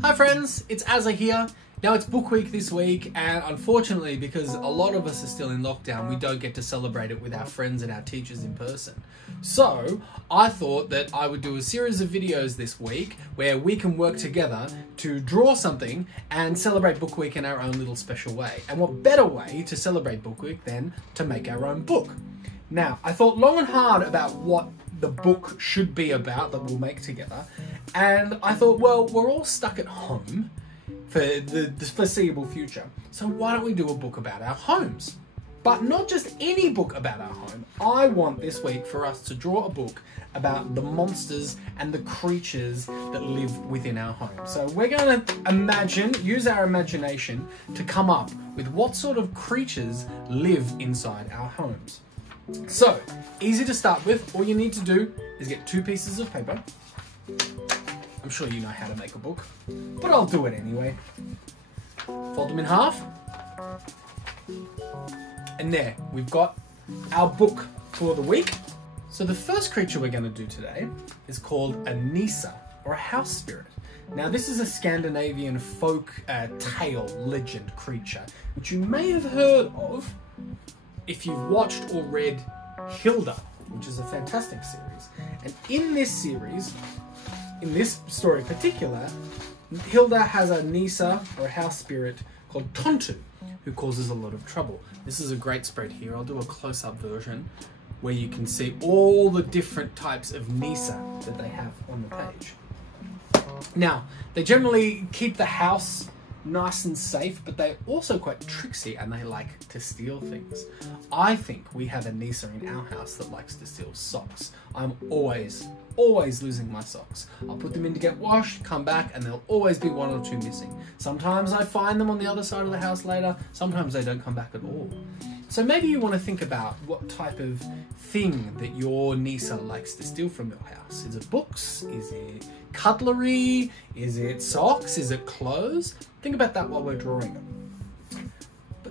Hi friends, it's Azza here. Now it's book week this week, and unfortunately, because a lot of us are still in lockdown, we don't get to celebrate it with our friends and our teachers in person. So I thought that I would do a series of videos this week where we can work together to draw something and celebrate book week in our own little special way. And what better way to celebrate book week than to make our own book? Now, I thought long and hard about what the book should be about that we'll make together. And I thought, well, we're all stuck at home for the foreseeable future. So why don't we do a book about our homes? But not just any book about our home. I want this week for us to draw a book about the monsters and the creatures that live within our home. So we're going to use our imagination to come up with what sort of creatures live inside our homes. So, easy to start with. All you need to do is get 2 pieces of paper. I'm sure you know how to make a book, but I'll do it anyway. Fold them in half. And there, we've got our book for the week. So the first creature we're going to do today is called a Nisse, or a house spirit. Now this is a Scandinavian folk tale legend creature, which you may have heard of if you've watched or read Hilda, which is a fantastic series. And in this series, in this story in particular, Hilda has a Nisse, or a house spirit, called Tontu, who causes a lot of trouble. This is a great spread here. I'll do a close-up version where you can see all the different types of Nisse that they have on the page. Now, they generally keep the house nice and safe, but they're also quite tricksy and they like to steal things. I think we have a Nisse in our house that likes to steal socks. I'm always losing my socks. I'll put them in to get washed, come back, and there'll always be 1 or 2 missing. Sometimes I find them on the other side of the house later, sometimes they don't come back at all. So maybe you want to think about what type of thing that your Nisse likes to steal from your house. Is it books? Is it cutlery? Is it socks? Is it clothes? Think about that while we're drawing them.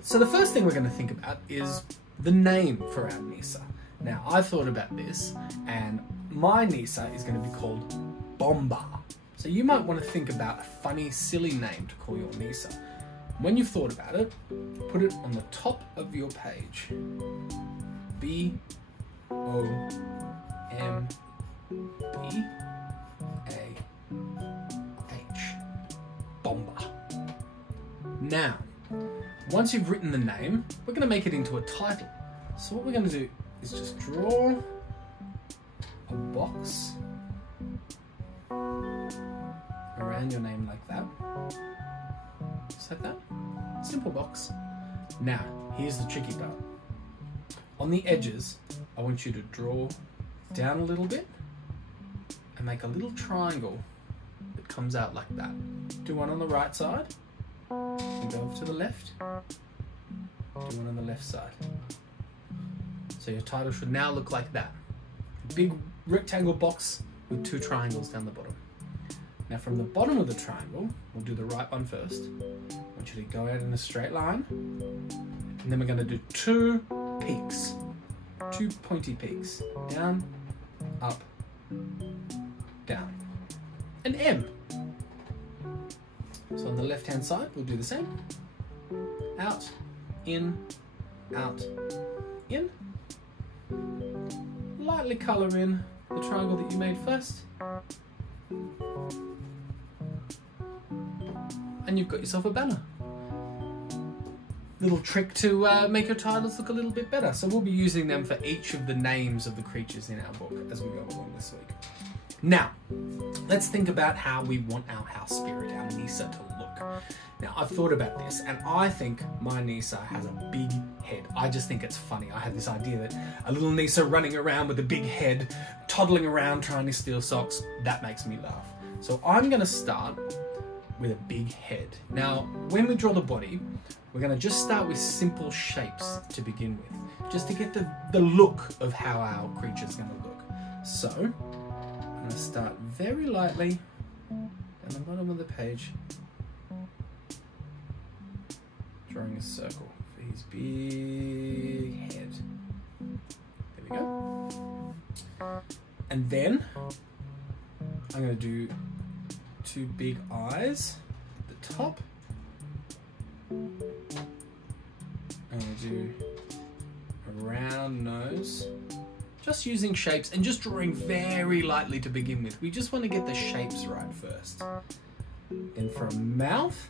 So the first thing we're going to think about is the name for our Nisse. Now, I've thought about this, and my Nisse is going to be called Bomba. So you might want to think about a funny, silly name to call your Nisse. When you've thought about it, put it on the top of your page. B-O-M-B-A. Bomba. Now, once you've written the name, we're going to make it into a title. So what we're going to do is just draw a box around your name like that. Just like that. Simple box. Now, here's the tricky part. On the edges, I want you to draw down a little bit and make a little triangle that comes out like that. Do one on the right side, and go over to the left. Do one on the left side. So your title should now look like that. A big rectangle box with 2 triangles down the bottom. Now from the bottom of the triangle, we'll do the right one first. I want you to go out in a straight line. And then we're going to do 2 peaks. 2 pointy peaks. Down, up, down. An M. So on the left hand side, we'll do the same. Out, in, in. Lightly colour in the triangle that you made first. And you've got yourself a banner. Little trick to make your titles look a little bit better. So we'll be using them for each of the names of the creatures in our book as we go along this week. Now, let's think about how we want our house spirit, our Nisse, to look. Now, I've thought about this, and I think my Nisse has a big head. I just think it's funny. I have this idea that a little Nisse running around with a big head, toddling around trying to steal socks, that makes me laugh. So I'm going to start with a big head. Now, when we draw the body, we're going to just start with simple shapes to begin with, just to get the look of how our creature's going to look. So, I'm going to start very lightly down the bottom of the page, drawing a circle for his big head. There we go. And then I'm going to do two big eyes at the top. I'm going to do a round nose. Just using shapes and just drawing very lightly to begin with. We just want to get the shapes right first. Then for a mouth,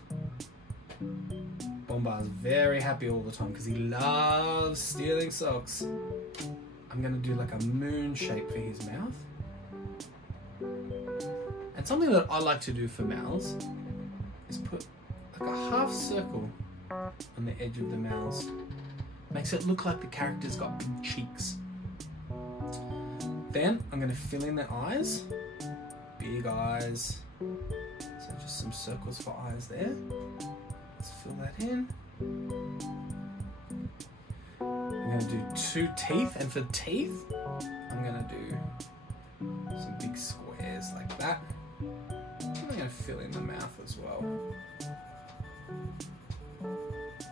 Bombar's very happy all the time because he loves stealing socks. I'm going to do like a moon shape for his mouth. And something that I like to do for mouths is put like a half circle on the edge of the mouths. Makes it look like the character's got big cheeks. Then I'm going to fill in the eyes. Big eyes. So just some circles for eyes there. Let's fill that in. I'm going to do two teeth, and for teeth, I'm going to do some big squares like that. I'm going to fill in the mouth as well.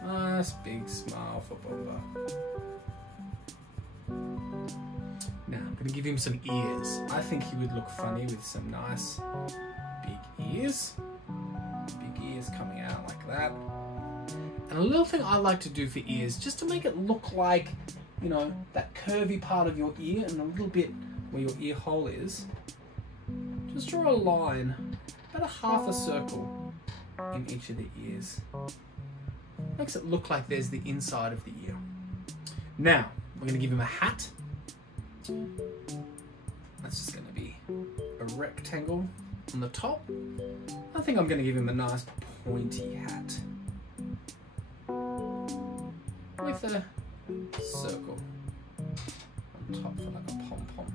Nice big smile for Bomba. Now I'm going to give him some ears. I think he would look funny with some nice big ears. Big ears coming out like that. And a little thing I like to do for ears, just to make it look like, you know, that curvy part of your ear and a little bit where your ear hole is. Just draw a line, about a half a circle in each of the ears. Makes it look like there's the inside of the ear. Now, we're going to give him a hat. That's just going to be a rectangle on the top. I think I'm going to give him a nice pointy hat with a circle on top for like a pom-pom.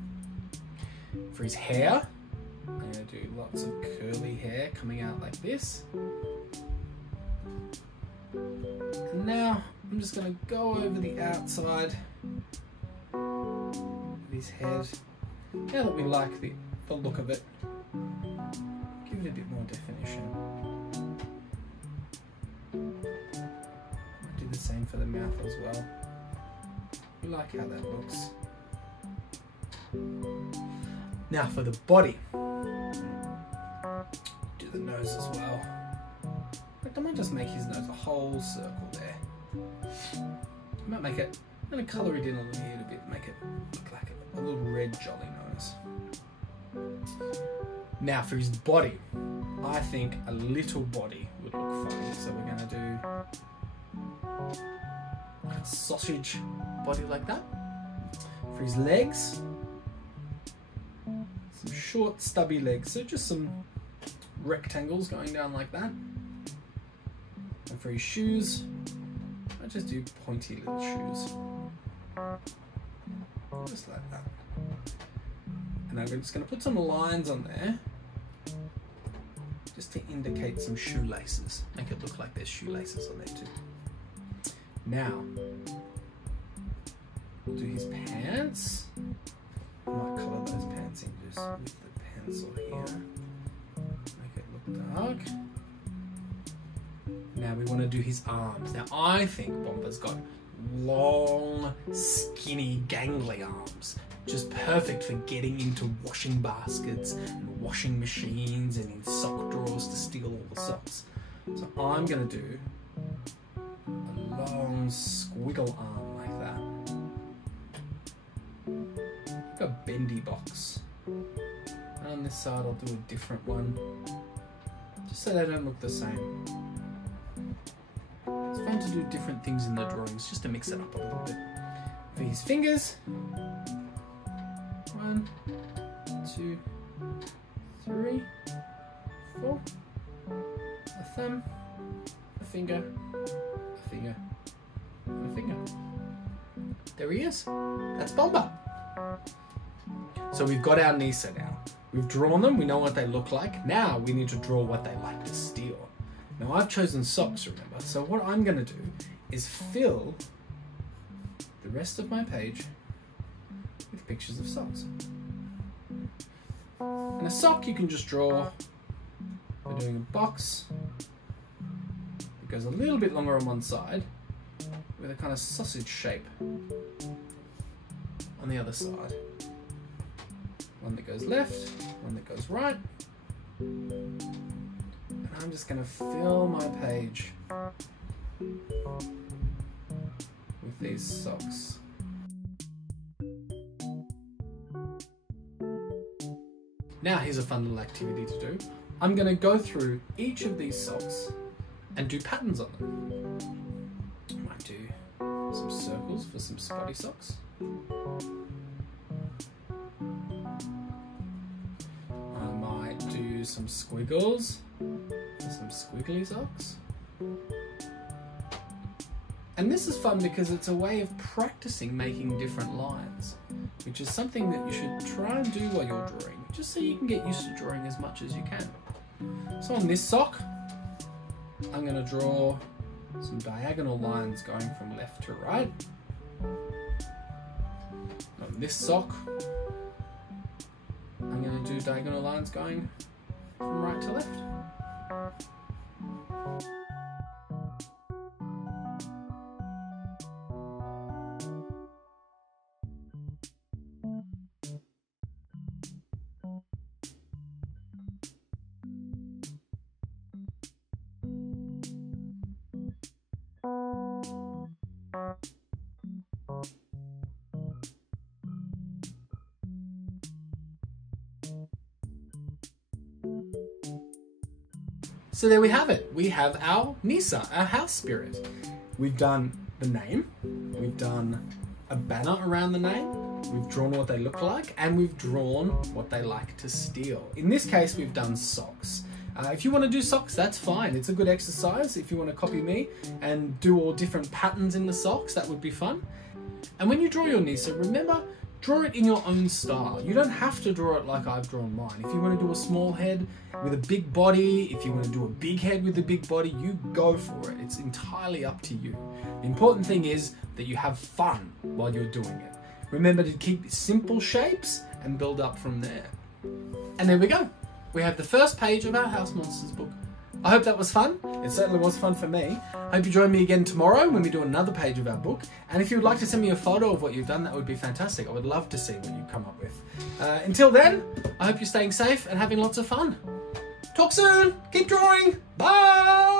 For his hair, I'm going to do lots of curly hair coming out like this. And now I'm just going to go over the outside of his head. Now that we like the look of it, give it a bit more definition. I'll do the same for the mouth as well. We like how that looks. Now for the body, do the nose as well. I might just make his nose a whole circle there. I might make it, I'm going to colour it in a little bit, make it look like a little red jolly nose. Now for his body, I think a little body would look funny, so we're going to do a sausage body like that. For his legs, some short stubby legs, so just some rectangles going down like that. And for his shoes, I just do pointy little shoes. Just like that. And I'm just going to put some lines on there just to indicate some shoelaces. Make it look like there's shoelaces on there too. Now, we'll do his pants. I might colour those pants in just with the pencil here. Make it look dark. Now we want to do his arms. Now I think Bomba's got long, skinny, gangly arms. Just perfect for getting into washing baskets and washing machines and in sock drawers to steal all the socks. So I'm going to do a long squiggle arm like that. Like a bendy box. And on this side I'll do a different one. Just so they don't look the same. It's fun to do different things in the drawings just to mix it up a little bit. For his fingers, 1, 2, 3, 4, a thumb, a finger, a finger, and a finger. There he is. That's Bomba. So we've got our Nisse now. We've drawn them, we know what they look like. Now we need to draw what they like to steal. Now I've chosen socks, remember, so what I'm going to do is fill the rest of my page with pictures of socks. And a sock you can just draw by doing a box that goes a little bit longer on one side with a kind of sausage shape on the other side. One that goes left, one that goes right, And I'm just going to fill my page with these socks. Now here's a fun little activity to do. I'm going to go through each of these socks and do patterns on them. I might do some circles for some spotty socks. I might do some squiggles for some squiggly socks. And this is fun because it's a way of practicing making different lines, which is something that you should try and do while you're drawing, just so you can get used to drawing as much as you can. So on this sock, I'm going to draw some diagonal lines going from left to right. On this sock, I'm going to do diagonal lines going from right to left. So there we have it. We have our Nisse, our house spirit. We've done the name, we've done a banner around the name, we've drawn what they look like, and we've drawn what they like to steal. In this case, we've done socks. If you want to do socks, that's fine. It's a good exercise. If you want to copy me and do all different patterns in the socks, that would be fun. And when you draw your Nisse, remember, draw it in your own style. You don't have to draw it like I've drawn mine. If you want to do a small head with a big body, if you want to do a big head with a big body, you go for it. It's entirely up to you. The important thing is that you have fun while you're doing it. Remember to keep simple shapes and build up from there. And there we go. We have the first page of our House Monsters book. I hope that was fun. It certainly was fun for me. I hope you join me again tomorrow when we do another page of our book. And if you would like to send me a photo of what you've done, that would be fantastic. I would love to see what you come up with. Until then, I hope you're staying safe and having lots of fun. Talk soon. Keep drawing. Bye.